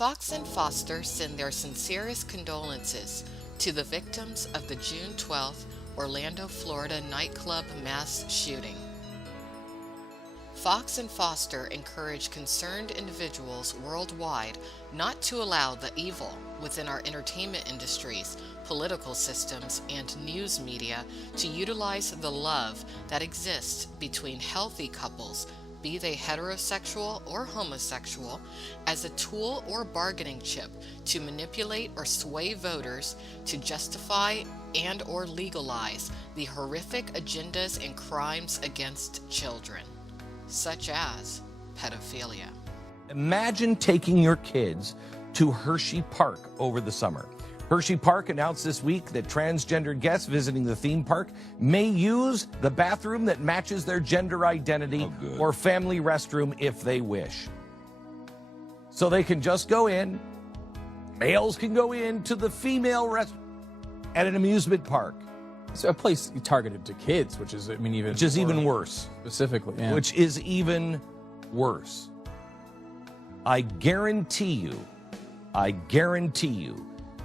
Foxx and Foster send their sincerest condolences to the victims of the June 12th Orlando, Florida nightclub mass shooting. Foxx and Foster encourage concerned individuals worldwide not to allow the evil within our entertainment industries, political systems, and news media to utilize the love that exists between healthy couples, be they heterosexual or homosexual, as a tool or bargaining chip to manipulate or sway voters to justify and or legalize the horrific agendas and crimes against children, such as pedophilia. Imagine taking your kids to Hershey Park over the summer. Hershey Park announced this week that transgender guests visiting the theme park may use the bathroom that matches their gender identity or family restroom if they wish. So they can just go in, males can go into the female restroom at an amusement park. So a place targeted to kids, which is, even worse. Specifically, yeah. Which is even worse. I guarantee you,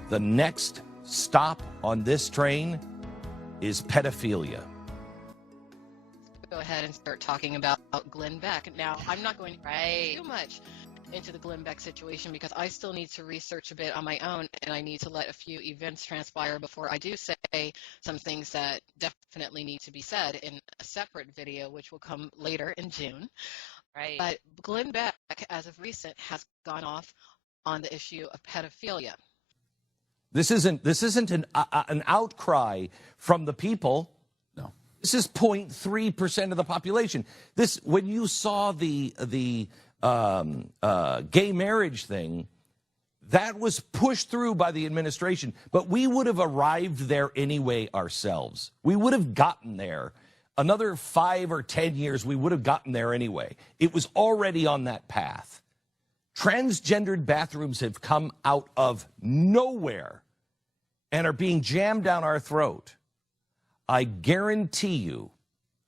the next stop on this train is pedophilia. Go ahead and start talking about Glenn Beck. Now, I'm not going too much into the Glenn Beck situation because I still need to research a bit on my own, and I need to let a few events transpire before I do say some things that definitely need to be said in a separate video, which will come later in June. Right. But Glenn Beck, as of recent, has gone off on the issue of pedophilia. This isn't an outcry from the people. No. This is 0.3% of the population. This, when you saw the gay marriage thing, that was pushed through by the administration, but we would have arrived there anyway ourselves. We would have gotten there. Another 5 or 10 years, we would have gotten there anyway. It was already on that path. Transgendered bathrooms have come out of nowhere and are being jammed down our throat. I guarantee you,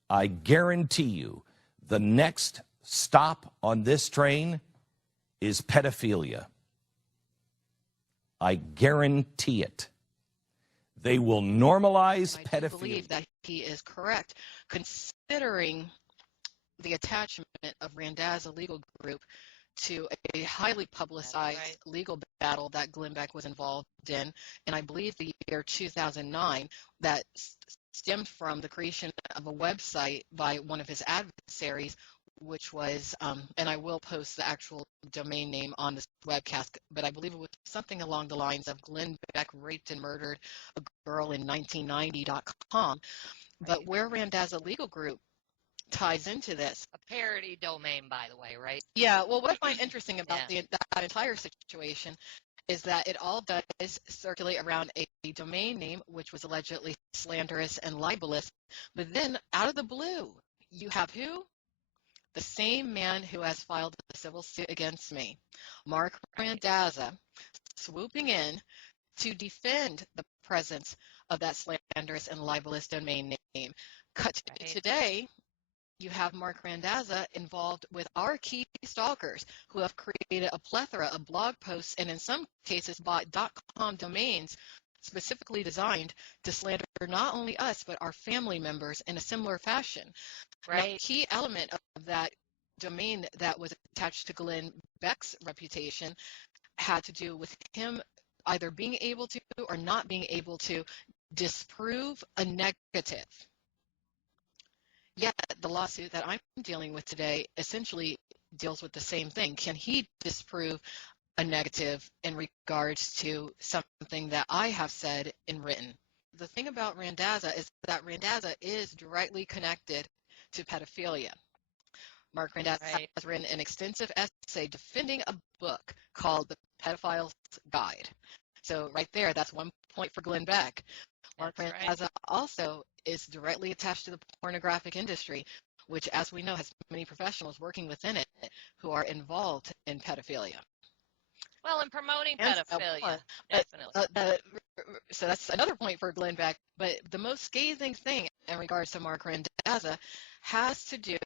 the next stop on this train is pedophilia. I guarantee it. They will normalize pedophilia. I believe that he is correct, considering the attachment of Randazza Legal Group to a highly publicized legal battle that Glenn Beck was involved in I believe the year 2009, that stemmed from the creation of a website by one of his adversaries, which was, and I will post the actual domain name on this webcast, but I believe it was something along the lines of Glenn Beck raped and murdered a girl in 1990.com. But where Randazza Legal Group ties into this. A parody domain, by the way, right? Yeah, well, what I find interesting about that entire situation is that it all does circulate around a domain name, which was allegedly slanderous and libelous, but then out of the blue, you have who? The same man who has filed the civil suit against me, Mark Randazza, swooping in to defend the presence of that slanderous and libelous domain name. Today, you have Mark Randazza involved with our key stalkers who have created a plethora of blog posts and in some cases bought .com domains specifically designed to slander not only us but our family members in a similar fashion. Right. Now, a key element of that domain that was attached to Glenn Beck's reputation had to do with him either being able to or not being able to disprove a negative. Yet the lawsuit that I'm dealing with today essentially deals with the same thing. Can he disprove a negative in regards to something that I have said and written? The thing about Randazza is that Randazza is directly connected to pedophilia. Mark Randazza has written an extensive essay defending a book called The Pedophile's Guide. So right there, that's 1 point for Glenn Beck. Mark Randazza also is directly attached to the pornographic industry, which, as we know, has many professionals working within it who are involved in pedophilia. Well, in promoting pedophilia, definitely. So that's another point for Glenn Beck. But the most scathing thing in regards to Mark Randazza has to do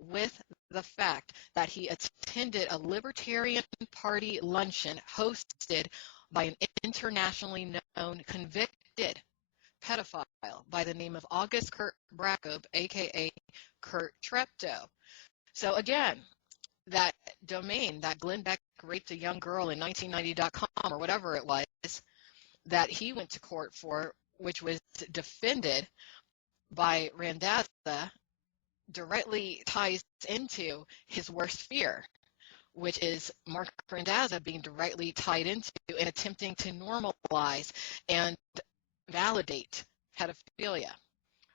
with the fact that he attended a Libertarian Party luncheon hosted by an internationally known convicted pedophile by the name of August Kurt Bracob, a.k.a. Kurt Treptow. So again, that domain that Glenn Beck raped a young girl in 1990.com or whatever it was that he went to court for, which was defended by Randazza, directly ties into his worst fear, which is Mark Randazza being directly tied into and attempting to normalize and validate pedophilia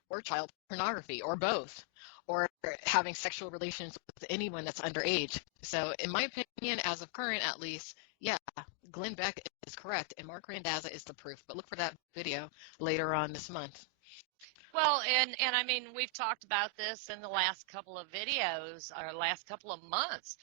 or child pornography or both, or having sexual relations with anyone that's underage. So in my opinion, as of current at least, yeah, Glenn Beck is correct and Mark Randazza is the proof. But look for that video later on this month. Well, and I mean, we've talked about this in the last couple of videos, or last couple of months,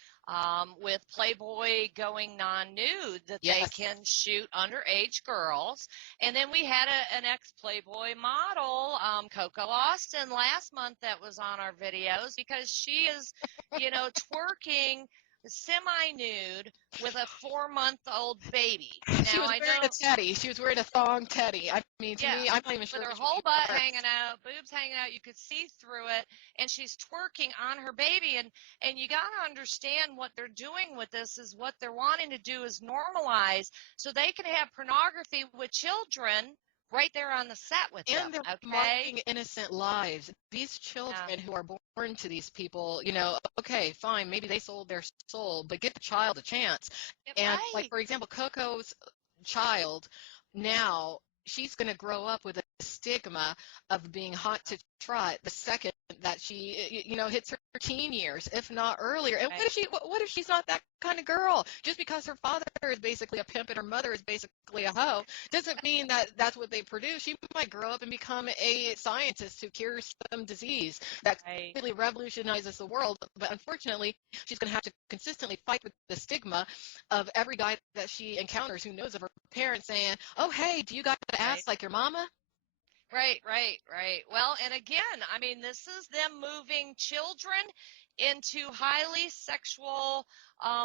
with Playboy going non-nude, that yes. they can shoot underage girls. And then we had an ex-Playboy model, Coco Austin, last month that was on our videos because she is, twerking semi-nude with a 4-month-old baby. Now, she was wearing a teddy. She was wearing a thong teddy. I mean, to me, I'm not even sure. With her whole butt hanging out, boobs hanging out, you could see through it, and she's twerking on her baby. And you got to understand what they're doing with this is what they're wanting to do is normalize so they can have pornography with children right there on the set with them. And they're marking innocent lives. These children who are born to these people, okay, fine, maybe they sold their soul, but give the child a chance. And like, for example, Coco's child, now she's going to grow up with a stigma of being hot to trot the second that she, hits her teen years, if not earlier. And what if she's not that kind of girl? Just because her father is basically a pimp and her mother is basically a hoe doesn't mean that that's what they produce. She might grow up and become a scientist who cures some disease that completely revolutionizes the world. But unfortunately, she's going to have to consistently fight with the stigma of every guy that she encounters who knows of her parents saying, oh, hey, do you got to ass like your mama? Right. Well, and again, I mean, this is them moving children into highly sexual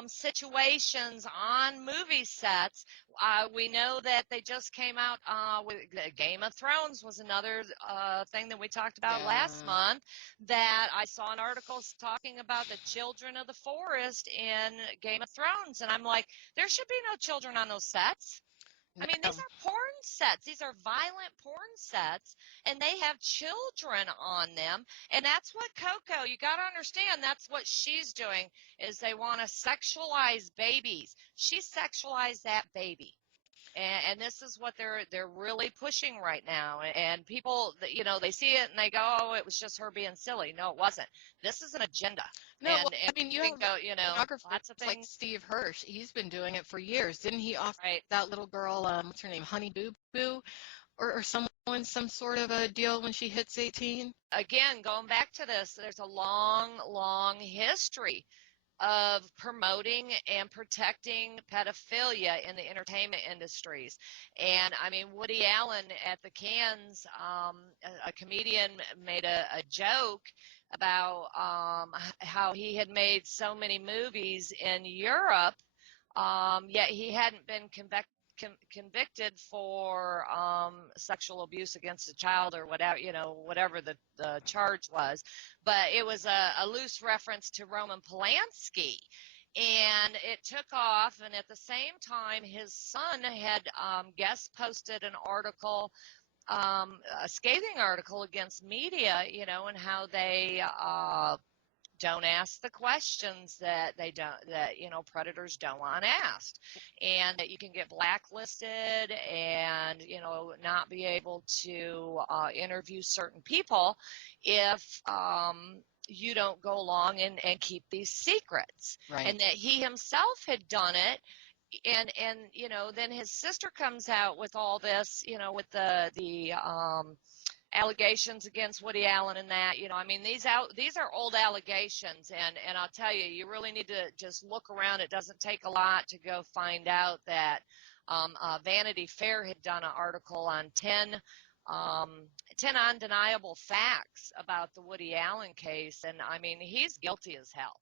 situations on movie sets. We know that they just came out with Game of Thrones was another thing that we talked about last month, that I saw an article talking about the children of the forest in Game of Thrones. And I'm like, there should be no children on those sets. I mean, these are porn sets. These are violent porn sets, and they have children on them. And that's what Coco, you got to understand, that's what she's doing, is they want to sexualize babies. She sexualized that baby. And this is what they're really pushing right now. And people, they see it and they go, oh, it was just her being silly. No, it wasn't. This is an agenda. No, and I mean, you have lots of things. Like Steve Hirsch. He's been doing it for years. Didn't he offer that little girl, what's her name, Honey Boo Boo, or someone some sort of a deal when she hits 18? Again, going back to this, there's a long, long history of promoting and protecting pedophilia in the entertainment industries. And I mean, Woody Allen at the Cannes, a comedian made a joke about how he had made so many movies in Europe, yet he hadn't been convicted for sexual abuse against a child or whatever the charge was. But it was a loose reference to Roman Polanski. And it took off, and at the same time, his son had guest posted an article, a scathing article against media, and how they don't ask the questions that predators don't want asked, and that you can get blacklisted and not be able to interview certain people if you don't go along and keep these secrets. And that he himself had done it. And then his sister comes out with all this, with the allegations against Woody Allen and that, I mean, these are old allegations, and I'll tell you, you really need to just look around. It doesn't take a lot to go find out that Vanity Fair had done an article on 10 undeniable facts about the Woody Allen case, and I mean, he's guilty as hell.